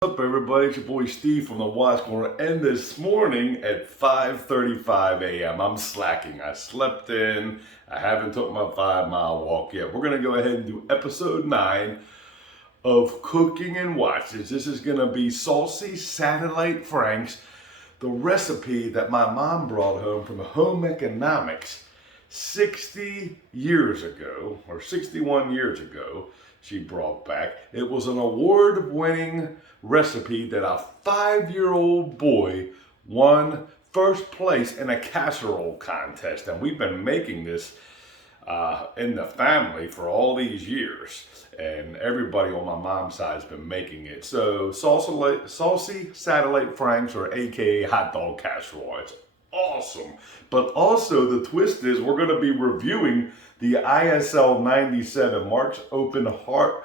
What's up, everybody? It's your boy Steve from the Watch Corner, and this morning at 5:35 a.m. I'm slacking. I slept in. I haven't took my 5-mile walk yet. We're gonna go ahead and do episode 9 of Cooking and Watches. This is gonna be Saucy Satellite Franks, the recipe that my mom brought home from Home Economics 60 years ago, or 61 years ago. She brought back. It was an award-winning recipe that a 5-year-old boy won first place in a casserole contest, and we've been making this in the family for all these years, and everybody on my mom's side has been making it. So saucy satellite franks, or aka hot dog casserole. It's awesome. But also the twist is we're going to be reviewing the ISL 97 Mark's Open Heart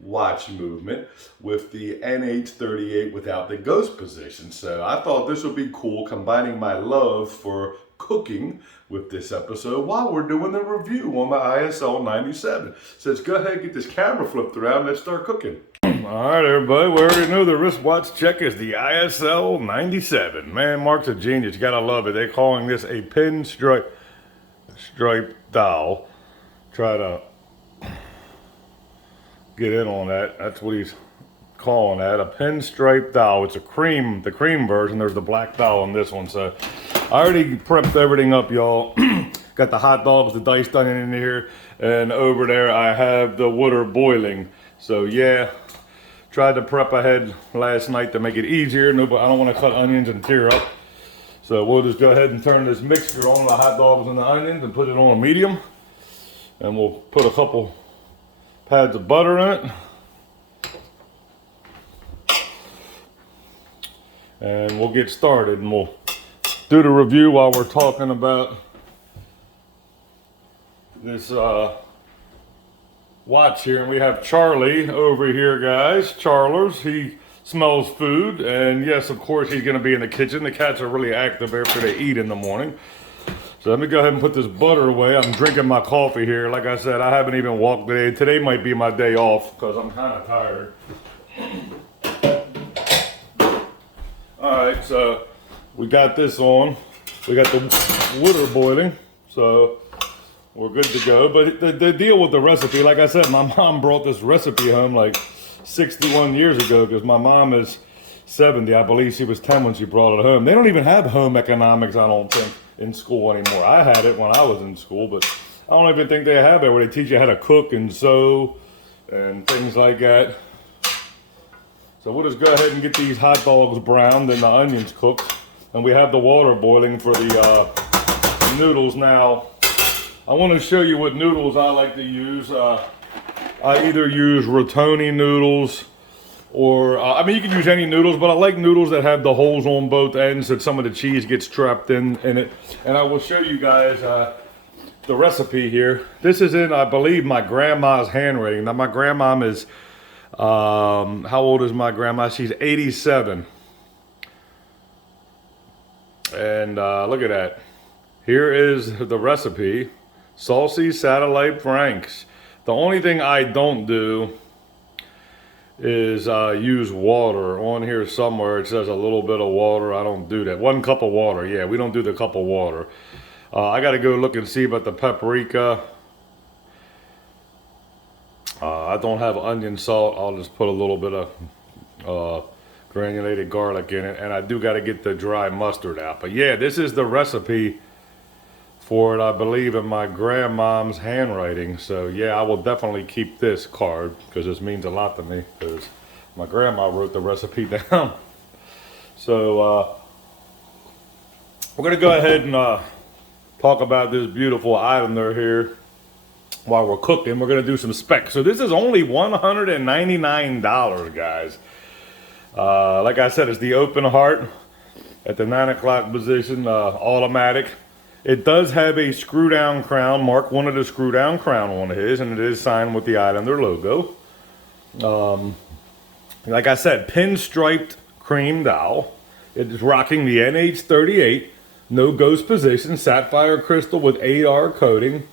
watch movement with the NH38 without the ghost position. So I thought this would be cool, combining my love for cooking with this episode while we're doing the review on the ISL 97. So let's go ahead and get this camera flipped around and let's start cooking. All right, everybody, we already know the wristwatch check is the ISL 97. Man, Mark's a genius. You gotta love it. They're calling this a pinstripe dial. Try to get in on that. That's what he's calling that, a pinstripe dial. It's the cream version. There's the black dial on this one. So I already prepped everything up, y'all. Got the hot dogs, the diced onion in here, and over there I have the water boiling. So yeah, tried to prep ahead last night to make it easier. No, but I don't want to cut onions and tear up. So we'll just go ahead and turn this mixture on the hot dogs and the onions and put it on medium. And we'll put a couple pads of butter in it. And we'll get started, and we'll do the review while we're talking about this watch here. And we have Charlie over here, guys. Charlers, he smells food, and yes, of course, he's gonna be in the kitchen. The cats are really active after they eat in the morning. So let me go ahead and put this butter away. I'm drinking my coffee here. Like I said, I haven't even walked today. Today might be my day off because I'm kind of tired. All right, so we got this on. We got the water boiling, so we're good to go. But the deal with the recipe, like I said, my mom brought this recipe home like 61 years ago, because my mom is 70. I believe she was 10 when she brought it home. They don't even have home economics, I don't think, in school anymore. I had it when I was in school, but I don't even think they have it where they teach you how to cook and sew and things like that. So we'll just go ahead and get these hot dogs browned and the onions cooked, and we have the water boiling for the noodles. Now I want to show you what noodles I like to use. I either use rotoni noodles, or I mean, you can use any noodles, but I like noodles that have the holes on both ends so some of the cheese gets trapped in it. And I will show you guys the recipe here. This is in, I believe, my grandma's handwriting. Now, my grandma is, how old is my grandma? She's 87. And look at that. Here is the recipe, Saucy Satellite Franks. The only thing I don't do is use water. On here somewhere it says a little bit of water. I don't do that. 1 cup of water. Yeah, we don't do the cup of water. I gotta go look and see about the paprika. I don't have onion salt. I'll just put a little bit of granulated garlic in it, and I do gotta get the dry mustard out. But yeah, this is the recipe for it, I believe, in my grandmom's handwriting. So yeah, I will definitely keep this card because this means a lot to me, because my grandma wrote the recipe down. So we're gonna go ahead and talk about this beautiful item there here while we're cooking. We're gonna do some specs. So this is only $199, guys. Like I said, it's the open heart at the 9 o'clock position, automatic. It does have a screw down crown. Mark wanted a screw down crown on his, and it is signed with the Islander logo. Like I said, pinstriped cream dowel. It is rocking the NH38, no ghost position, sapphire crystal with 8R coating.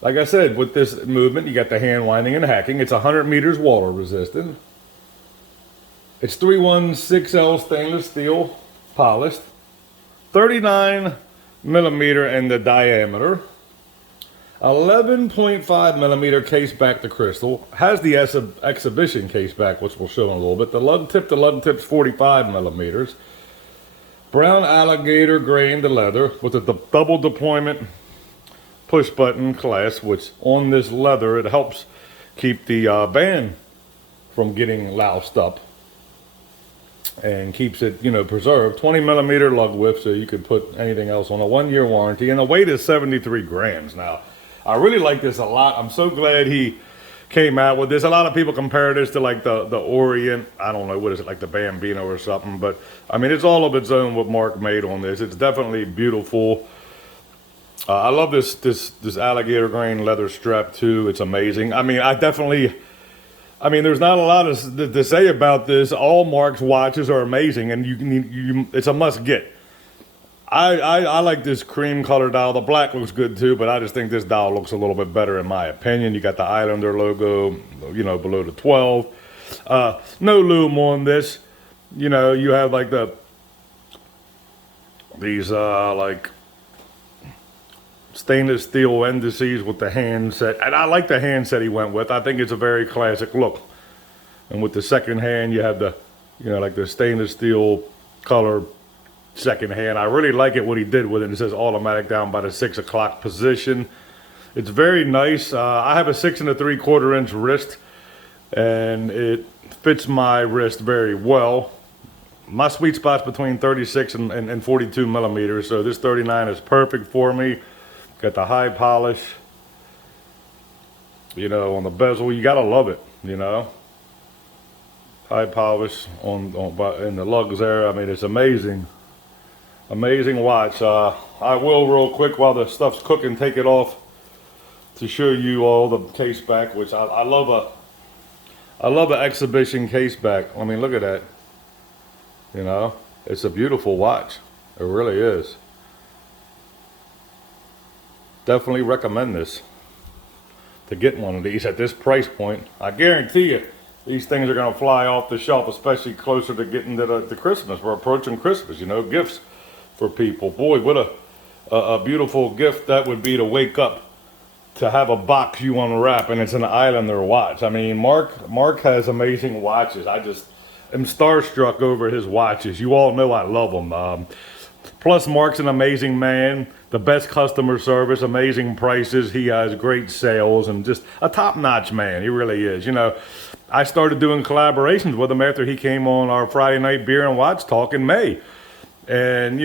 Like I said, with this movement, you got the hand winding and hacking. It's 100 meters water resistant. It's 316L stainless steel, polished, 39 millimeter in the diameter, 11.5 millimeter case back to crystal. Has the exhibition case back, which we'll show in a little bit. The lug tip's 45 millimeters. Brown alligator grain to leather with a double deployment push button clasp, which on this leather, it helps keep the band from getting loused up and keeps it, preserved. 20 millimeter lug width, so you could put anything else on. A 1-year warranty, and the weight is 73 grams. Now, I really like this a lot. I'm so glad he came out with this. A lot of people compare this to like the Orient. I don't know, what is it, like the Bambino or something, but I mean, it's all of its own what Mark made on this. It's definitely beautiful. I love this alligator grain leather strap too. It's amazing. I mean, there's not a lot to say about this. All Mark's watches are amazing, and it's a must get. I like this cream color dial. The black looks good too, but I just think this dial looks a little bit better in my opinion. You got the Islander logo, below the 12. No lume on this. You have like these like stainless steel indices with the handset. And I like the handset he went with. I think it's a very classic look. And with the second hand, you have the, like the stainless steel color second hand. I really like it what he did with it. It says automatic down by the 6 o'clock position. It's very nice. I have a 6 3/4 inch wrist, and it fits my wrist very well. My sweet spot's between 36 and 42 millimeters, so this 39 is perfect for me. Got the high polish, on the bezel. You gotta love it, High polish in the lugs there. I mean, it's amazing. Amazing watch. I will real quick while the stuff's cooking take it off to show you all the case back, which I love an exhibition case back. I mean, look at that. It's a beautiful watch. It really is. Definitely recommend this to get one of these at this price point. I guarantee you these things are going to fly off the shelf, especially closer to getting to the Christmas. We're approaching Christmas, gifts for people. Boy, what a beautiful gift that would be to wake up to have a box you unwrap and it's an Islander watch. I mean, Mark has amazing watches. I just am starstruck over his watches. You all know I love them. Plus, Mark's an amazing man, the best customer service, amazing prices. He has great sales and just a top-notch man. He really is. I started doing collaborations with him after he came on our Friday night beer and watch talk in May. And,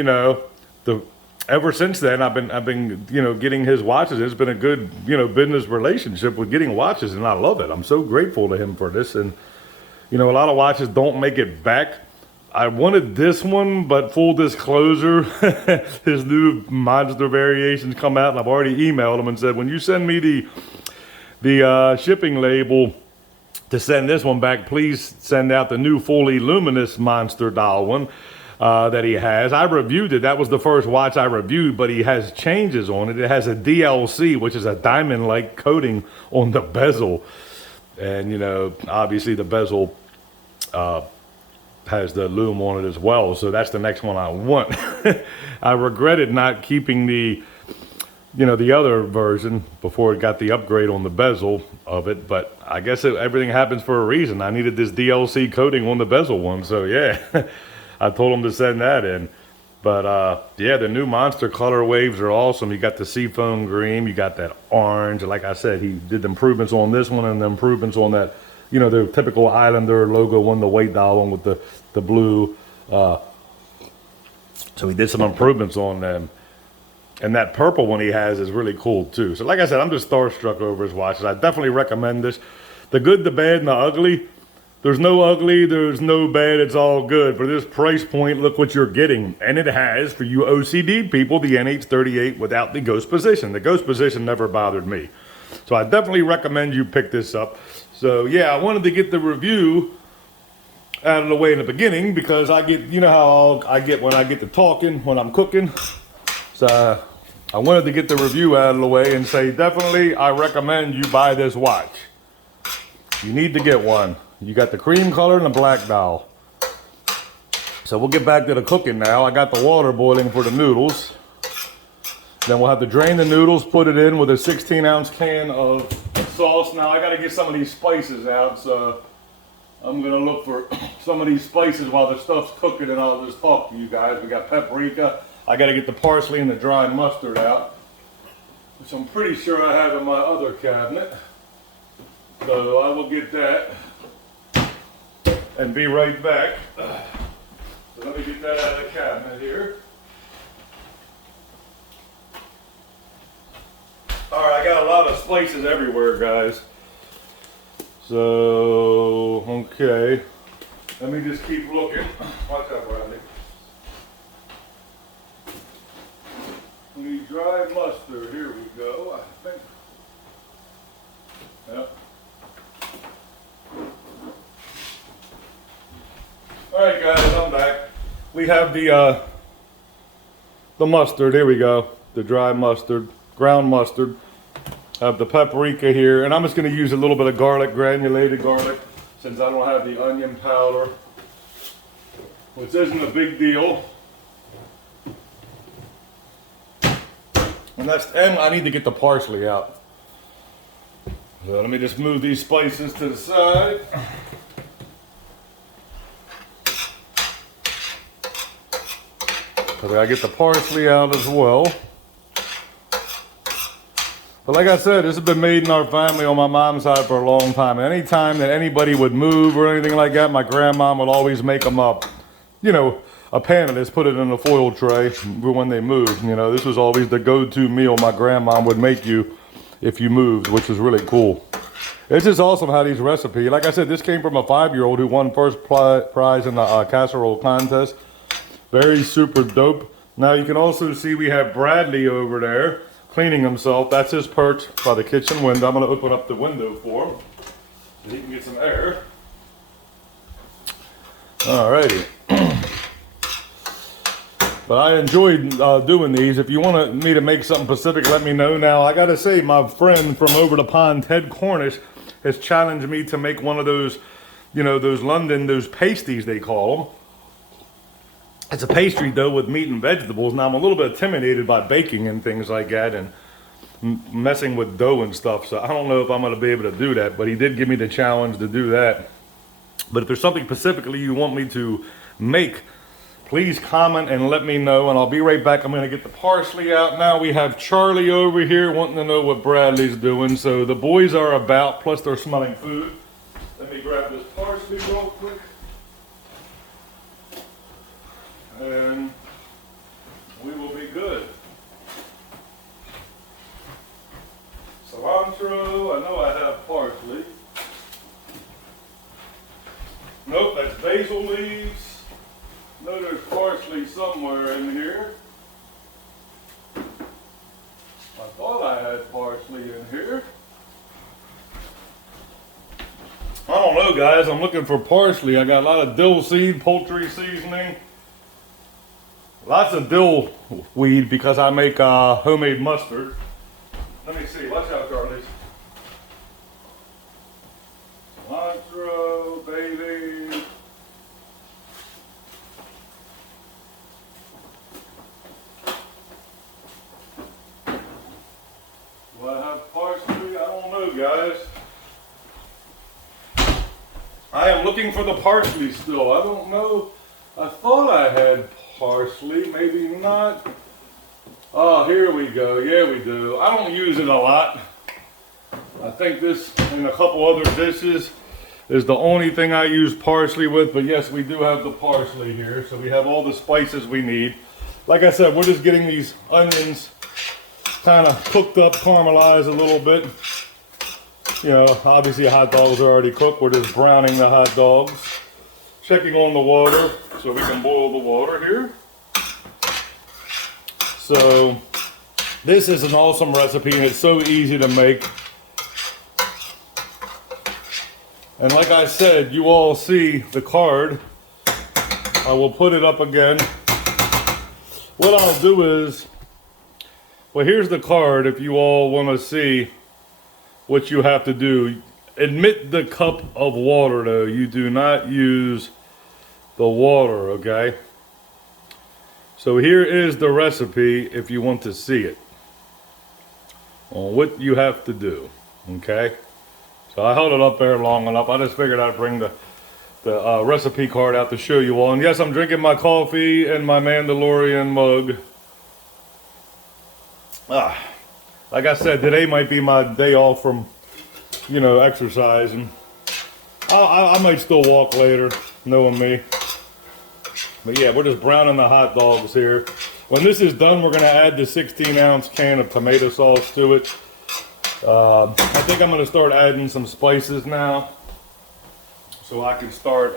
ever since then, I've been, getting his watches. It's been a good, business relationship with getting watches, and I love it. I'm so grateful to him for this. And, a lot of watches don't make it back. I wanted this one, but full disclosure, his new monster variations come out, and I've already emailed him and said, when you send me the shipping label to send this one back, please send out the new fully luminous monster dial one that he has. I reviewed it. That was the first watch I reviewed, but he has changes on it. It has a DLC, which is a diamond-like coating on the bezel. And, obviously the bezel has the lume on it as well, so that's the next one I want. I regretted not keeping the other version before it got the upgrade on the bezel of it, but I guess everything happens for a reason. I needed this DLC coating on the bezel one, so yeah. I told him to send that in. But yeah, the new monster color waves are awesome. You got the seafoam green, you got that orange. Like I said, he did the improvements on this one and the improvements on that, the typical Islander logo one, the weight dial one with the blue. So he did some improvements on them. And that purple one he has is really cool too. So like I said, I'm just starstruck over his watches. I definitely recommend this. The good, the bad, and the ugly. There's no ugly, there's no bad, it's all good. For this price point, look what you're getting. And it has, for you OCD people, the NH38 without the ghost position. The ghost position never bothered me. So I definitely recommend you pick this up. So yeah, I wanted to get the review out of the way in the beginning because I get, how I get when I get to talking, when I'm cooking. So I wanted to get the review out of the way and say, definitely I recommend you buy this watch. You need to get one. You got the cream color and the black dial. So we'll get back to the cooking now. I got the water boiling for the noodles. Then we'll have to drain the noodles, put it in with a 16-ounce can of sauce. Now I gotta get some of these spices out, so I'm gonna look for some of these spices while the stuff's cooking, and I'll just talk to you guys. We got paprika. I gotta get the parsley and the dry mustard out, which I'm pretty sure I have in my other cabinet. So I will get that and be right back. So let me get that out of the cabinet here. All right, I got a lot of spices everywhere, guys. So, okay. Let me just keep looking. Watch out, Bradley. We need dry mustard. Here we go, I think. Yep. All right, guys, I'm back. We have the mustard. Here we go. The dry mustard, ground mustard. I have the paprika here, and I'm just going to use a little bit of garlic, granulated garlic, since I don't have the onion powder, which isn't a big deal. And I need to get the parsley out. So let me just move these spices to the side. So I gotta get the parsley out as well. But like I said, this has been made in our family on my mom's side for a long time. And any time that anybody would move or anything like that, my grandma would always make them up. You know, a pan of this, put it in a foil tray when they moved. You know, this was always the go-to meal my grandma would make you if you moved, which is really cool. It's just awesome how these recipes, like I said, this came from a 5-year-old who won first prize in the casserole contest. Very super dope. Now you can also see we have Bradley over there cleaning himself. That's his perch by the kitchen window. I'm going to open up the window for him so he can get some air. Alrighty. But I enjoyed doing these. If you want me to make something specific, let me know. Now, I got to say, my friend from over the pond, Ted Cornish, has challenged me to make one of those, you know, those London, those pasties they call them. It's a pastry dough with meat and vegetables. Now, I'm a little bit intimidated by baking and things like that and messing with dough and stuff. So I don't know if I'm going to be able to do that. But he did give me the challenge to do that. But if there's something specifically you want me to make, please comment and let me know, and I'll be right back. I'm going to get the parsley out now. We have Charlie over here wanting to know what Bradley's doing. So the boys are about, plus they're smelling food. Let me grab this parsley real quick. And we will be good. Cilantro, I know I have parsley. Nope, that's basil leaves. No, there's parsley somewhere in here. I thought I had parsley in here. I don't know, guys. I'm looking for parsley. I got a lot of dill seed, poultry seasoning. Lots of dill weed because I make homemade mustard. Let me see. Watch out, Charlie. Cilantro, bay leaf. Do I have parsley? I don't know, guys. I am looking for the parsley still. I don't know. I thought I had parsley, maybe not. Oh, here we go. Yeah, we do. I don't use it a lot. I think this and a couple other dishes is the only thing I use parsley with, but yes, we do have the parsley here. So we have all the spices we need. Like I said, we're just getting these onions kind of cooked up, caramelized a little bit. You know, obviously hot dogs are already cooked. We're just browning the hot dogs. Checking on the water so we can boil the water here. So this is an awesome recipe and it's so easy to make. And like I said, you all see the card. I will put it up again. What I'll do is, well, here's the card if you all want to see what you have to do. Admit the cup of water though. You do not use the water, okay? So here is the recipe if you want to see it on what you have to do, okay? So I held it up there long enough. I just figured I'd bring the recipe card out to show you all. And yes, I'm drinking my coffee in my Mandalorian mug. Like I said, today might be my day off from, you know, exercising. I might still walk later, knowing me. But yeah, we're just browning the hot dogs here. When this is done, we're going to add the 16-ounce can of tomato sauce to it. I think I'm going to start adding some spices now. So I can start,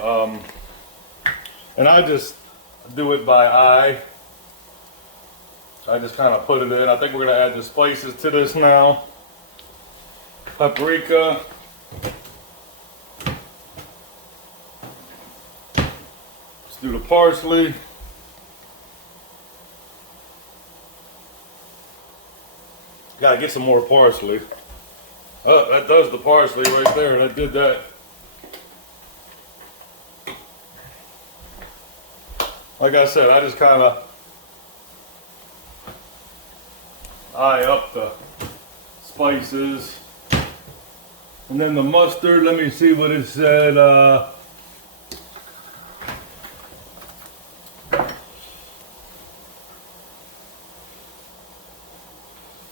and I just do it by eye. I just kind of put it in. I think we're going to add the spices to this now. Paprika. Let's do the parsley. Gotta get some more parsley. Oh, that does the parsley right there. That did that. Like I said, I just kind of eye up the spices. And then the mustard, let me see what it said.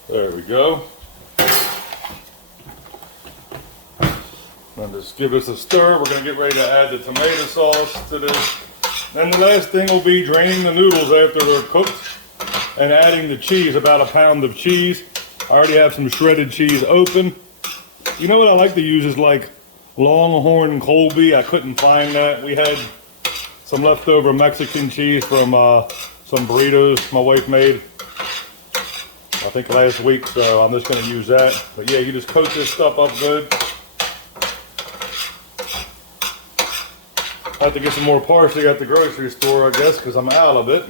There we go. Now just give us a stir. We're going to get ready to add the tomato sauce to this. Then the last thing will be draining the noodles after they're cooked and adding the cheese, about a pound of cheese. I already have some shredded cheese open. You know what I like to use is like Longhorn Colby. I couldn't find that. We had some leftover Mexican cheese from some burritos my wife made, I think last week, so I'm just going to use that. But yeah, you just coat this stuff up good. I have to get some more parsley at the grocery store, I guess, because I'm out of it.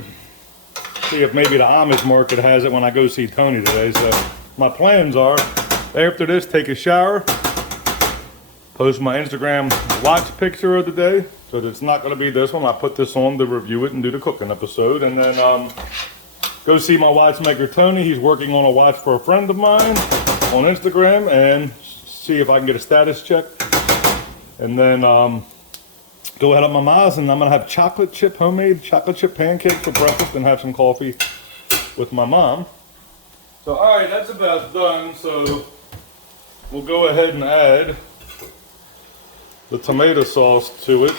See if maybe the Amish market has it when I go see Tony today. So my plans are, after this, take a shower, post my Instagram watch picture of the day. So it's not going to be this one. I put this on to review it and do the cooking episode. And then go see my watchmaker Tony. He's working on a watch for a friend of mine on Instagram, and see if I can get a status check. And then go ahead up my ma's, and I'm gonna have homemade chocolate chip pancakes for breakfast, and have some coffee with my mom. So all right, that's about done. So we'll go ahead and add the tomato sauce to it.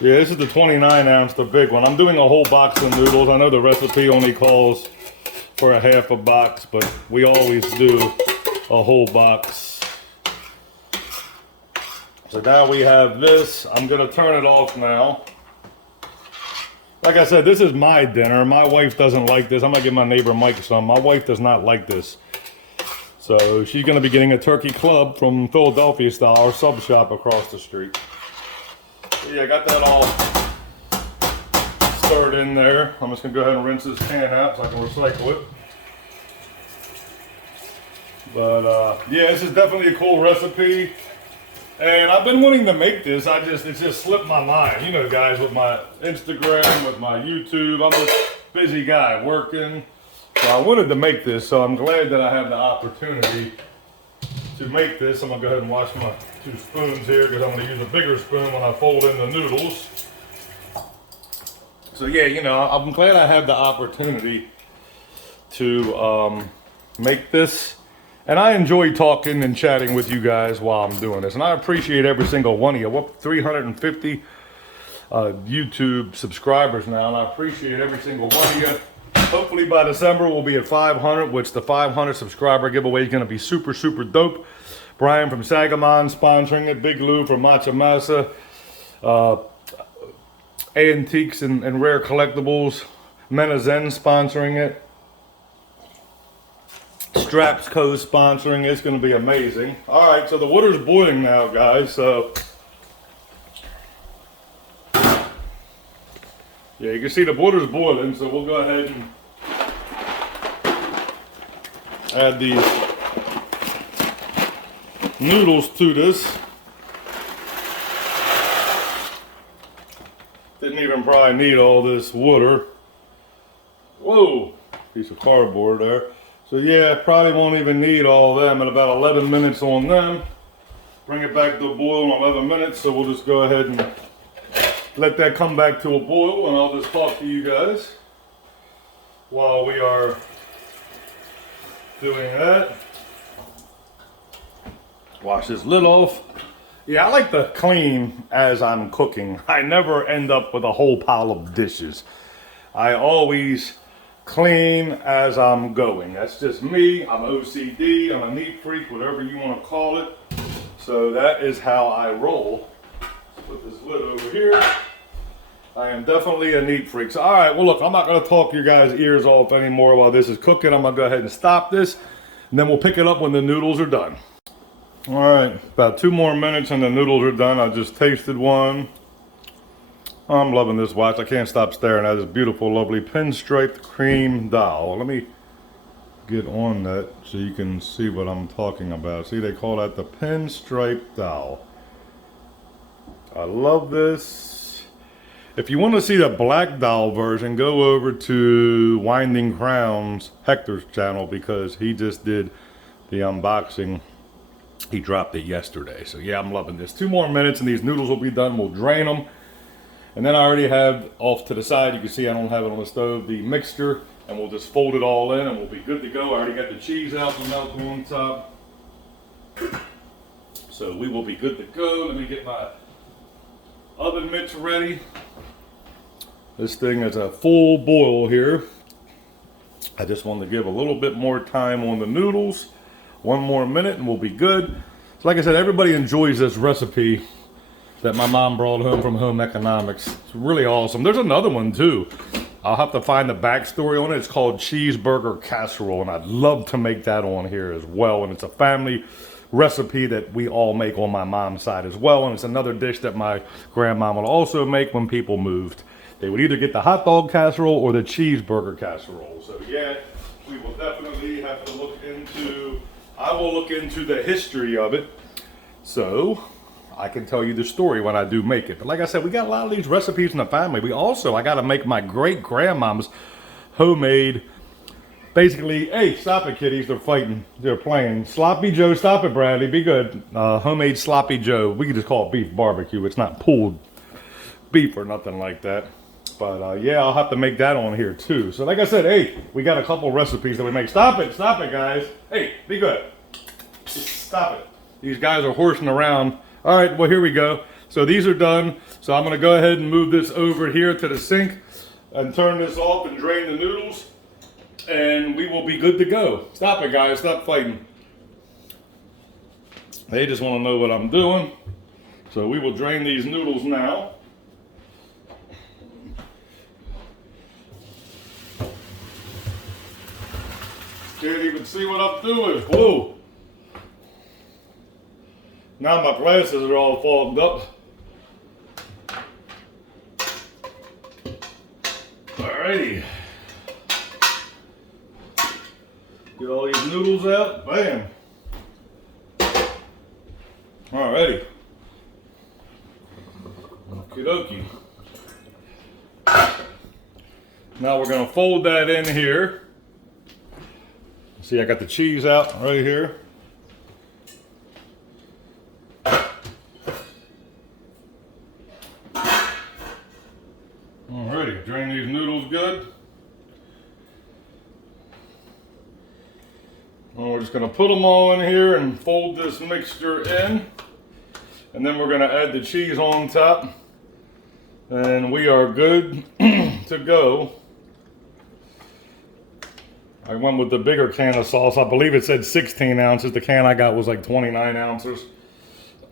Yeah, this is the 29-ounce, the big one. I'm doing a whole box of noodles. I know the recipe only calls for a half a box, but we always do a whole box. So now we have this. I'm gonna turn it off now. Like I said, this is my dinner. My wife doesn't like this. I'm gonna give my neighbor Mike some. My wife does not like this. So she's gonna be getting a turkey club from Philadelphia Style, our sub shop across the street. So yeah, I got that all stirred in there. I'm just gonna go ahead and rinse this pan out so I can recycle it. But yeah, this is definitely a cool recipe, and I've been wanting to make this. It just slipped my mind. You know, guys, with my Instagram, with my YouTube, I'm a busy guy working, so I wanted to make this. So I'm glad that I have the opportunity to make this. I'm gonna go ahead and wash my 2 spoons here, because I'm gonna use a bigger spoon when I fold in the noodles. So yeah, you know, I'm glad I have the opportunity to make this. And I enjoy talking and chatting with you guys while I'm doing this. And I appreciate every single one of you. We're 350 YouTube subscribers now, and I appreciate every single one of you. Hopefully by December we'll be at 500, which the 500 subscriber giveaway is going to be super, super dope. Brian from Sagamon sponsoring it. Big Lou from Macha Masa. Antiques and Rare Collectibles. Menazen sponsoring it. Straps Co. sponsoring it. It's going to be amazing. All right, so the water's boiling now, guys. So yeah, you can see the water's boiling. So we'll go ahead and add these noodles to this. Didn't even probably need all this water. Whoa, piece of cardboard there. So yeah, probably won't even need all of them. In about 11 minutes on them. Bring it back to a boil in 11 minutes. So we'll just go ahead and let that come back to a boil, and I'll just talk to you guys while we are doing that. Wash this lid off. Yeah, I like to clean as I'm cooking. I never end up with a whole pile of dishes. I always clean as I'm going. That's just me. I'm OCD. I'm a neat freak, whatever you want to call it. So that is how I roll. Put this lid over here. I am definitely a neat freak. So, all right, well, look, I'm not going to talk your guys' ears off anymore while this is cooking. I'm going to go ahead and stop this, and then we'll pick it up when the noodles are done. All right, about 2 more minutes and the noodles are done. I just tasted one. I'm loving this. Watch, I can't stop staring at this beautiful, lovely pinstriped cream dal. Let me get on that so you can see what I'm talking about. See, they call that the pinstriped dal. I love this. If you want to see the black dal version, go over to Winding Crowns, Hector's channel, because he just did the unboxing. He dropped it yesterday. So yeah, I'm loving this. 2 more minutes and these noodles will be done. We'll drain them. And then I already have off to the side, you can see I don't have it on the stove, the mixture. And we'll just fold it all in and we'll be good to go. I already got the cheese out to melt on top. So we will be good to go. Let me get my oven mitts ready. This thing is a full boil here. I just wanted to give a little bit more time on the noodles. 1 more minute and we'll be good. So like I said, everybody enjoys this recipe that my mom brought home from Home Economics. It's really awesome. There's another one too. I'll have to find the backstory on it. It's called cheeseburger casserole, and I'd love to make that on here as well. And it's a family recipe that we all make on my mom's side as well. And it's another dish that my grandma would also make when people moved. They would either get the hot dog casserole or the cheeseburger casserole. So yeah, we will definitely have to look into, I will look into the history of it. So I can tell you the story when I do make it. But like I said, we got a lot of these recipes in the family. I got to make my great grandmom's homemade, basically, hey, stop it, kiddies. They're fighting. They're playing. Sloppy Joe, stop it, Bradley. Be good. Homemade Sloppy Joe. We can just call it beef barbecue. It's not pulled beef or nothing like that. But yeah, I'll have to make that on here too. So like I said, hey, we got a couple recipes that we make. Stop it, guys. Hey, be good. Stop it. These guys are horsing around. All right, well, here we go. So these are done. So I'm gonna go ahead and move this over here to the sink and turn this off and drain the noodles. And we will be good to go. Stop it, guys, stop fighting. They just wanna know what I'm doing. So we will drain these noodles now. Can't even see what I'm doing. Whoa. Now my glasses are all fogged up. Alrighty. Get all these noodles out. Bam. Alrighty. Okie dokie. Now we're going to fold that in here. See, I got the cheese out right here. Alrighty, drain these noodles good. And we're just going to put them all in here and fold this mixture in. And then we're going to add the cheese on top. And we are good to go. I went with the bigger can of sauce. I believe it said 16 ounces. The can I got was like 29 ounces.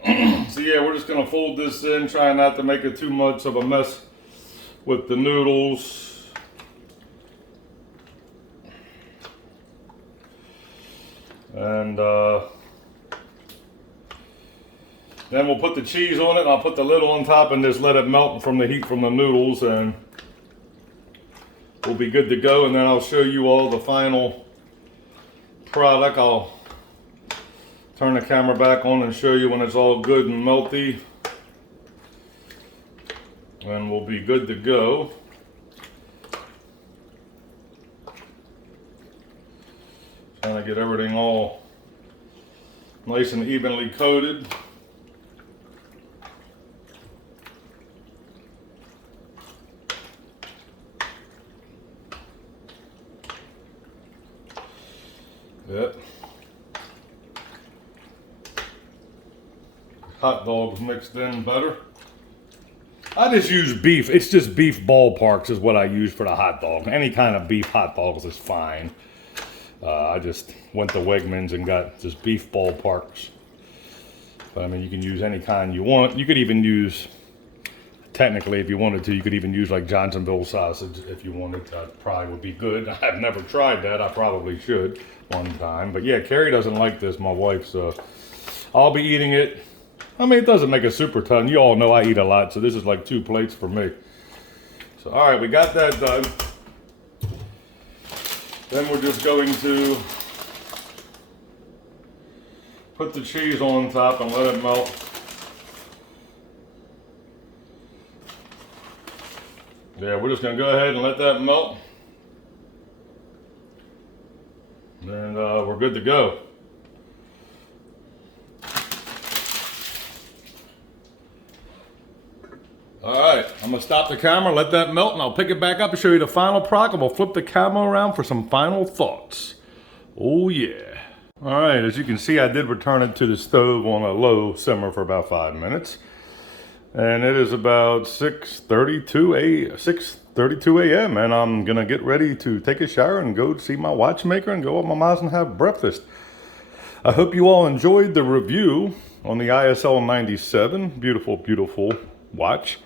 So yeah, we're just gonna fold this in, try not to make it too much of a mess with the noodles. And then we'll put the cheese on it, and I'll put the lid on top and just let it melt from the heat from the noodles, and we'll be good to go. And then I'll show you all the final product. I'll turn the camera back on and show you when it's all good and melty. And we'll be good to go. Trying to get everything all nice and evenly coated. Yep. Hot dogs mixed in better. I just use beef. It's just beef ballparks is what I use for the hot dog. Any kind of beef hot dogs is fine. I just went to Wegmans and got just beef ballparks. But I mean, you can use any kind you want. You could even use, technically, if you wanted to, you could even use like Johnsonville sausage if you wanted. That probably would be good. I've never tried that. I probably should one time. But yeah, Carrie doesn't like this, my wife, so I'll be eating it. I mean, it doesn't make a super ton. You all know I eat a lot, so this is like 2 plates for me. So, all right, we got that done. Then we're just going to put the cheese on top and let it melt. Yeah, we're just gonna go ahead and let that melt. And we're good to go. Alright, I'm going to stop the camera, let that melt, and I'll pick it back up and show you the final product. And we'll flip the camera around for some final thoughts. Oh yeah. Alright, as you can see, I did return it to the stove on a low simmer for about 5 minutes. And it is about 6:32 a.m. and I'm going to get ready to take a shower and go see my watchmaker and go up my mom's and have breakfast. I hope you all enjoyed the review on the ISL 97. Beautiful, beautiful watch.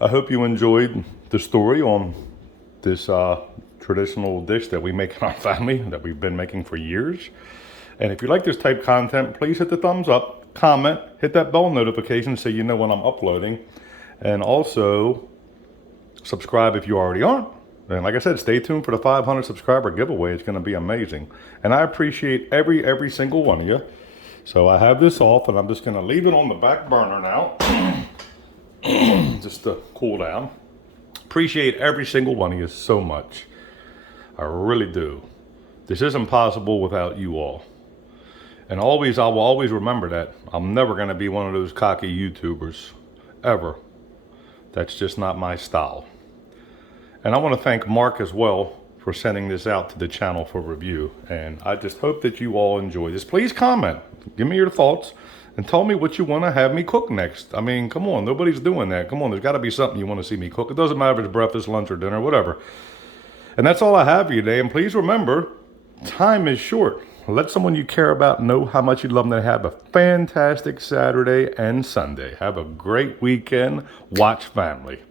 I hope you enjoyed the story on this traditional dish that we make in our family that we've been making for years. And if you like this type of content, please hit the thumbs up, comment, hit that bell notification so you know when I'm uploading. And also subscribe if you already aren't. And like I said, stay tuned for the 500 subscriber giveaway. It's going to be amazing. And I appreciate every single one of you. So I have this off and I'm just going to leave it on the back burner now. Just to cool down. Appreciate every single one of you so much. I really do. This isn't possible without you all. And I will always remember that. I'm never going to be one of those cocky YouTubers. Ever. That's just not my style. And I want to thank Mark as well for sending this out to the channel for review. And I just hope that you all enjoy this. Please comment. Give me your thoughts. And tell me what you want to have me cook next. I mean, come on, nobody's doing that. Come on, there's got to be something you want to see me cook. It doesn't matter if it's breakfast, lunch, or dinner, whatever. And that's all I have for you today. And please remember, time is short. Let someone you care about know how much you love them. Have a fantastic Saturday and Sunday. Have a great weekend. Watch family.